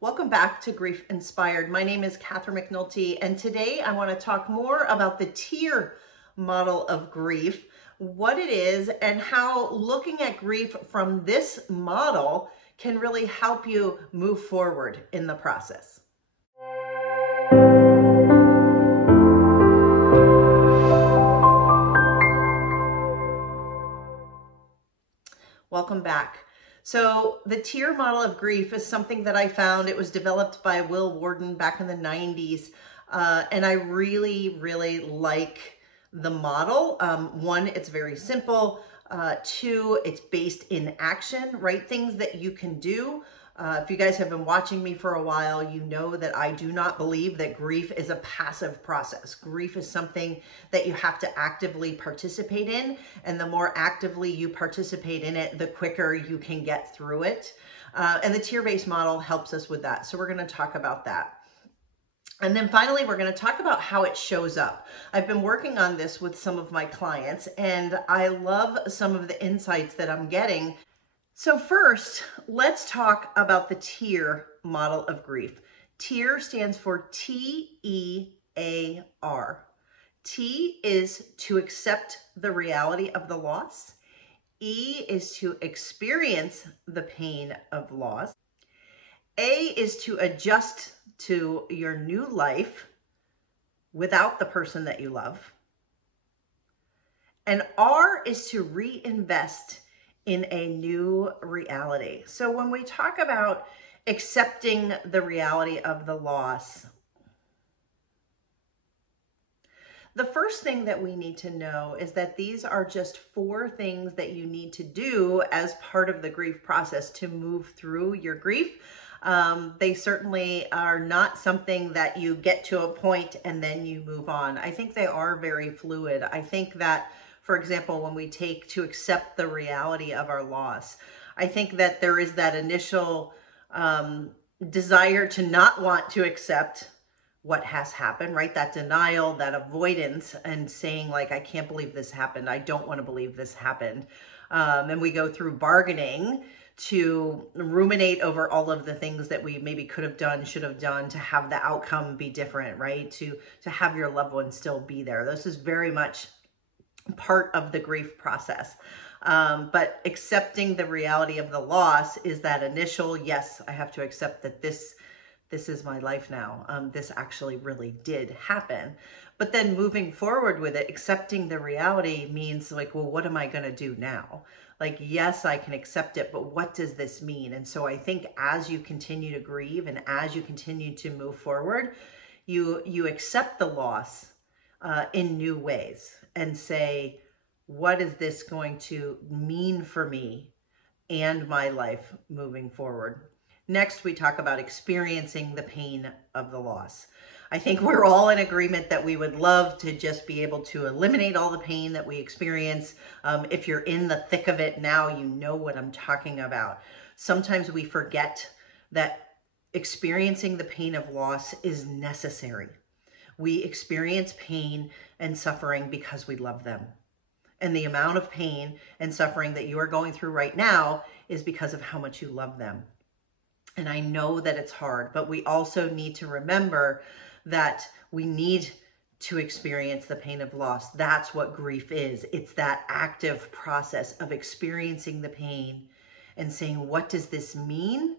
Welcome back to Grief Inspired. My name is Catherine McNulty, and today I want to talk more about the tier model of grief, what it is, and how looking at grief from this model can really help you move forward in the process. Welcome back. So the tier model of grief is something that I found. It was developed by Will Warden back in the 90s. And I really like the model. One, it's very simple. Two, it's based in action, right? Things that you can do. If you guys have been watching me for a while, you know that I do not believe that grief is a passive process. Grief is something that you have to actively participate in, and the more actively you participate in it, the quicker you can get through it. And the tier-based model helps us with that. So we're going to talk about that. And then finally, we're going to talk about how it shows up. I've been working on this with some of my clients, and I love some of the insights that I'm getting. So first, let's talk about the tier model of grief. Tier stands for T-E-A-R. T is to accept the reality of the loss. E is to experience the pain of loss. A is to adjust to your new life without the person that you love. And R is to reinvest in a new reality. So when we talk about accepting the reality of the loss, the first thing that we need to know is that these are just 4 things that you need to do as part of the grief process to move through your grief. They certainly are not something that you get to a point and then you move on. I think they are very fluid. I think that, for example, when we take to accept the reality of our loss, I think that there is that initial desire to not want to accept what has happened, right? That denial, that avoidance, and saying like, I can't believe this happened. I don't want to believe this happened. And we go through bargaining to ruminate over all of the things that we maybe could have done, should have done to have the outcome be different, right? To have your loved one still be there. This is very much part of the grief process. But accepting the reality of the loss is that initial, yes, I have to accept that this is my life now. This actually really did happen. But then moving forward with it, accepting the reality means like, well, what am I going to do now? Like, yes, I can accept it, but what does this mean? And so I think as you continue to grieve and as you continue to move forward, you accept the loss in new ways and say, what is this going to mean for me and my life moving forward? Next, we talk about experiencing the pain of the loss. I think we're all in agreement that we would love to just be able to eliminate all the pain that we experience. If you're in the thick of it now, you know what I'm talking about. Sometimes we forget that experiencing the pain of loss is necessary. We experience pain and suffering because we love them. And the amount of pain and suffering that you are going through right now is because of how much you love them. And I know that it's hard, but we also need to remember that we need to experience the pain of loss. That's what grief is. It's that active process of experiencing the pain and saying, what does this mean?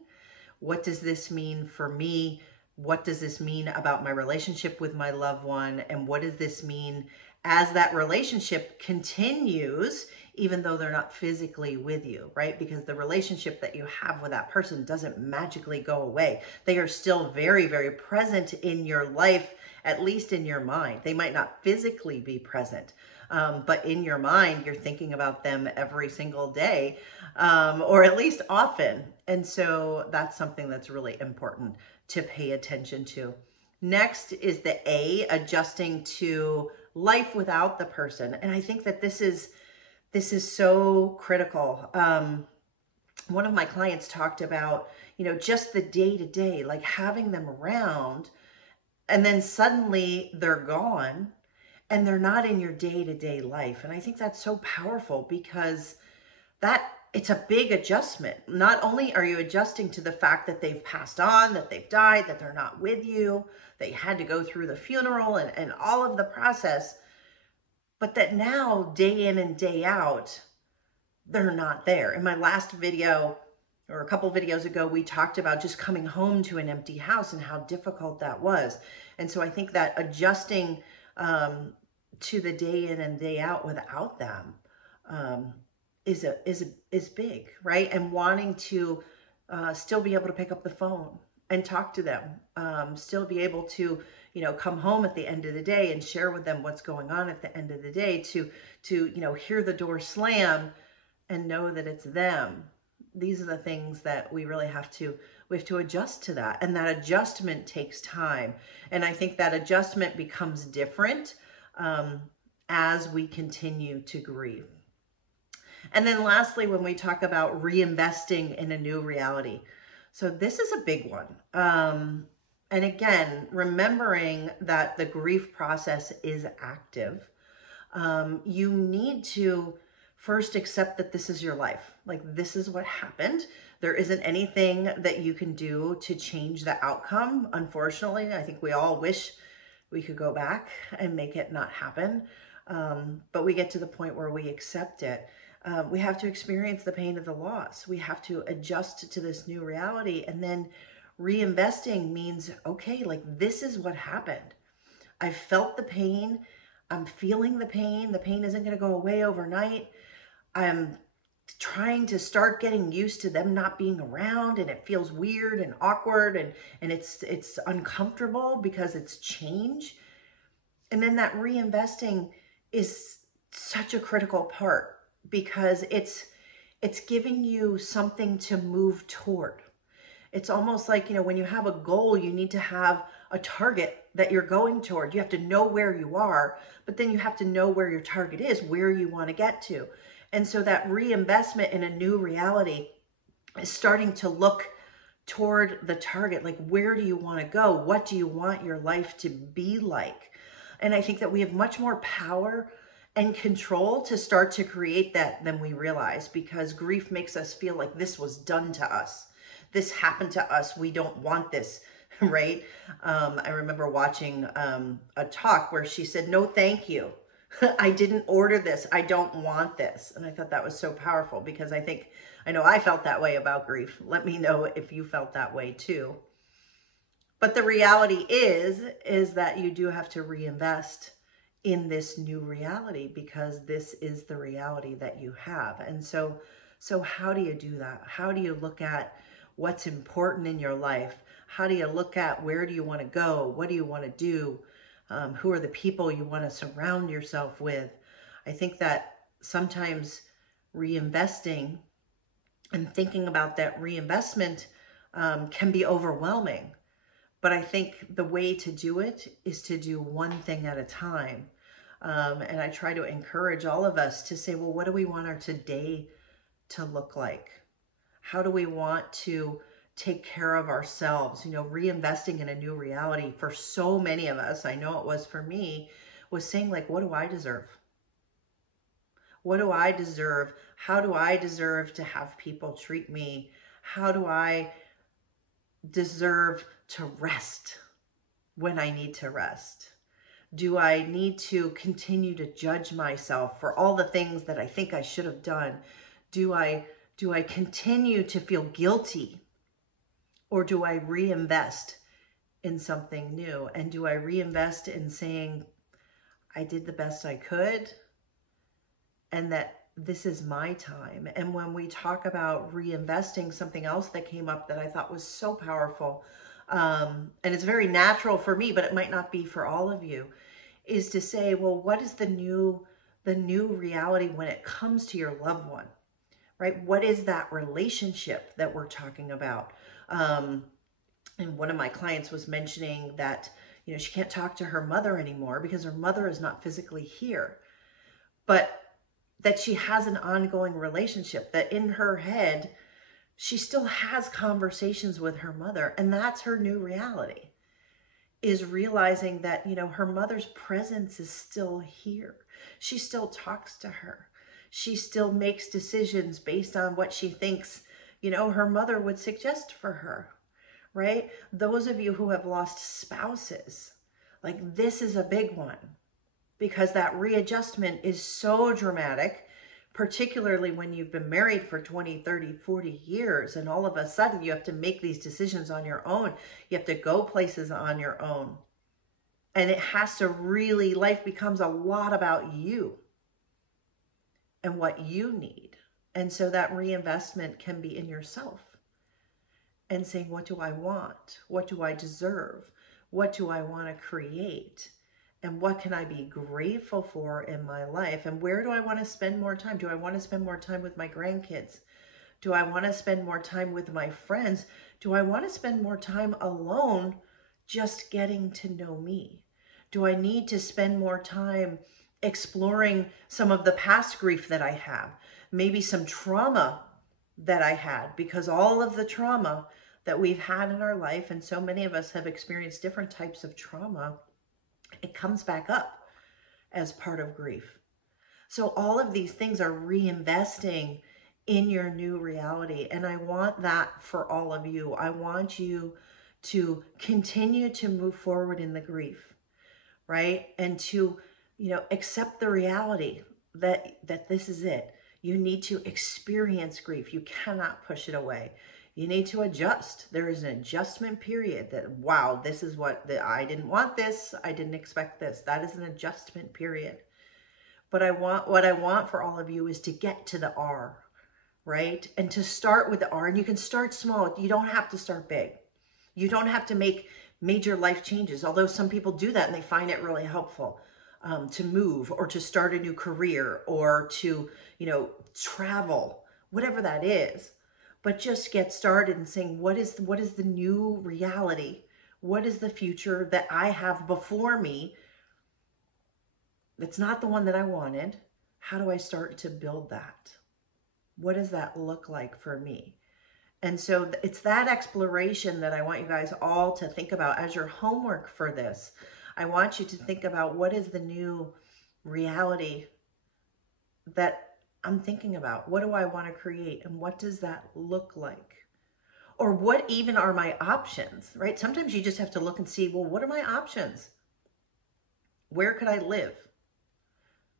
What does this mean for me? What does this mean about my relationship with my loved one? And what does this mean as that relationship continues, even though they're not physically with you, right? Because the relationship that you have with that person doesn't magically go away. They are still very present in your life, at least in your mind. They might not physically be present, but in your mind, you're thinking about them every single day, or at least often. And so that's something that's really important to pay attention to. Next is the A, adjusting to life without the person. And I think that this is so critical. One of my clients talked about, just the day-to-day, like having them around, and then suddenly they're gone and they're not in your day-to-day life. And I think that's so powerful because that it's a big adjustment. Not only are you adjusting to the fact that they've passed on, that they've died, that they're not with you, that you had to go through the funeral and all of the process, but that now, day in and day out, they're not there. In my last video, or a couple videos ago, we talked about just coming home to an empty house and how difficult that was. And so I think that adjusting to the day in and day out without them is big, right? And wanting to still be able to pick up the phone and talk to them, still be able to, you know, come home at the end of the day and share with them what's going on at the end of the day, to you know, hear the door slam and know that it's them. These are the things that we really have to adjust to that. And that adjustment takes time. And I think that adjustment becomes different as we continue to grieve. And then lastly, when we talk about reinvesting in a new reality. So this is a big one. And again, remembering that the grief process is active. You need to first accept that this is your life. Like, this is what happened. There isn't anything that you can do to change the outcome. Unfortunately, I think we all wish we could go back and make it not happen. But we get to the point where we accept it. We have to experience the pain of the loss. We have to adjust to this new reality. And then reinvesting means, okay, like, this is what happened. I felt the pain. I'm feeling the pain. The pain isn't going to go away overnight. I'm trying to start getting used to them not being around, and it feels weird and awkward, and it's uncomfortable because it's change. And then that reinvesting is such a critical part, because it's giving you something to move toward. It's almost like, you know, when you have a goal, you need to have a target that you're going toward. You have to know where you are, but then you have to know where your target is, where you want to get to. And so that reinvestment in a new reality is starting to look toward the target. Like, where do you want to go? What do you want your life to be like? And I think that we have much more power and control to start to create that than we realize, because grief makes us feel like this was done to us. This happened to us. We don't want this, right? I remember watching a talk where she said, "No, thank you. I didn't order this. I don't want this." And I thought that was so powerful, because I know I felt that way about grief. Let me know if you felt that way too. But the reality is that you do have to reinvest in this new reality, because this is the reality that you have. And so how do you do that? How do you look at what's important in your life? How do you look at where do you want to go? What do you want to do? Who are the people you want to surround yourself with? I think that sometimes reinvesting and thinking about that reinvestment can be overwhelming. But I think the way to do it is to do one thing at a time. And I try to encourage all of us to say, well, what do we want our today to look like? How do we want to take care of ourselves? You know, reinvesting in a new reality for so many of us, I know it was for me, was saying, like, what do I deserve? What do I deserve? How do I deserve to have people treat me? How do I deserve to rest when I need to rest? Do I need to continue to judge myself for all the things that I think I should have done? Do I continue to feel guilty? Or do I reinvest in something new? And do I reinvest in saying, I did the best I could, and that this is my time? And when we talk about reinvesting, something else that came up that I thought was so powerful, and it's very natural for me, but it might not be for all of you, is to say, well, what is the new reality when it comes to your loved one, right? What is that relationship that we're talking about? And one of my clients was mentioning that, you know, she can't talk to her mother anymore because her mother is not physically here, but that she has an ongoing relationship, that in her head, she still has conversations with her mother. And that's her new reality, is realizing that, you know, her mother's presence is still here. She still talks to her. She still makes decisions based on what she thinks, you know, her mother would suggest for her, right? Those of you who have lost spouses, like this is a big one because that readjustment is so dramatic, particularly when you've been married for 20, 30, 40 years, and all of a sudden you have to make these decisions on your own. You have to go places on your own. And it has to really, life becomes a lot about you and what you need. And so that reinvestment can be in yourself and saying, what do I want? What do I deserve? What do I want to create? And what can I be grateful for in my life? And where do I want to spend more time? Do I want to spend more time with my grandkids? Do I want to spend more time with my friends? Do I want to spend more time alone just getting to know me? Do I need to spend more time exploring some of the past grief that I have? Maybe some trauma that I had, because all of the trauma that we've had in our life, and so many of us have experienced different types of trauma, it comes back up as part of grief. So all of these things are reinvesting in your new reality. And I want that for all of you. I want you to continue to move forward in the grief, right? And to, you know, accept the reality that this is it. You need to experience grief. You cannot push it away. You need to adjust. There is an adjustment period that, wow, this is I didn't want this. I didn't expect this. That is an adjustment period. But what I want for all of you is to get to the R, right? And to start with the R, and you can start small. You don't have to start big. You don't have to make major life changes, although some people do that and they find it really helpful to move or to start a new career or to, you know, travel, whatever that is. But just get started and saying, what is the new reality? What is the future that I have before me that's not the one that I wanted? How do I start to build that? What does that look like for me? And so it's that exploration that I want you guys all to think about as your homework for this. I want you to think about, what is the new reality that I'm thinking about? What do I want to create? And what does that look like? Or what even are my options, right? Sometimes you just have to look and see, well, what are my options? Where could I live?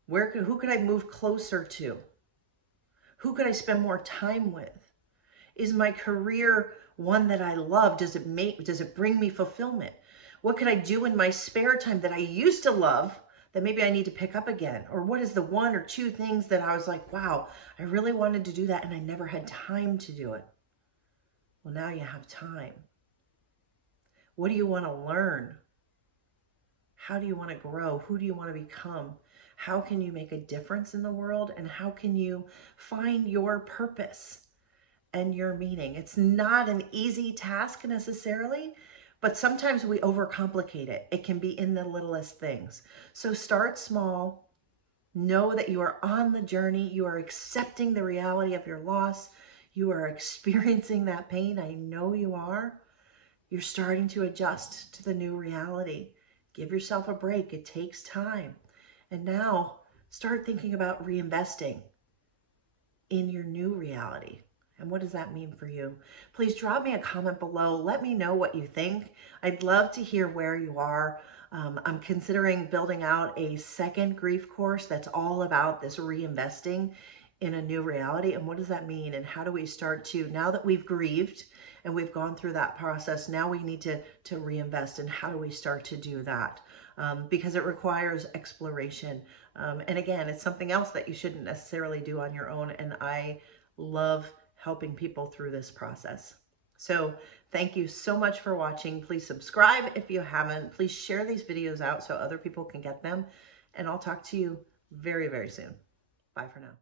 Who could I move closer to? Who could I spend more time with? Is my career one that I love? Does it bring me fulfillment? What could I do in my spare time that I used to love that maybe I need to pick up again? Or what is the one or two things that I was like, wow, I really wanted to do that and I never had time to do it? Well, now you have time. What do you want to learn? How do you want to grow? Who do you want to become? How can you make a difference in the world? And how can you find your purpose and your meaning? It's not an easy task necessarily, but sometimes we overcomplicate it. It can be in the littlest things. So start small. Know that you are on the journey. You are accepting the reality of your loss. You are experiencing that pain. I know you are. You're starting to adjust to the new reality. Give yourself a break. It takes time. And now start thinking about reinvesting in your new reality. And what does that mean for you? Please drop me a comment below. Let me know what you think. I'd love to hear where you are. I'm considering building out a second grief course that's all about this reinvesting in a new reality. And what does that mean? And how do we start to, now that we've grieved and we've gone through that process, now we need to reinvest. And how do we start to do that? Because it requires exploration. And again, it's something else that you shouldn't necessarily do on your own. And I love helping people through this process. So thank you so much for watching. Please subscribe if you haven't. Please share these videos out so other people can get them. And I'll talk to you very, very soon. Bye for now.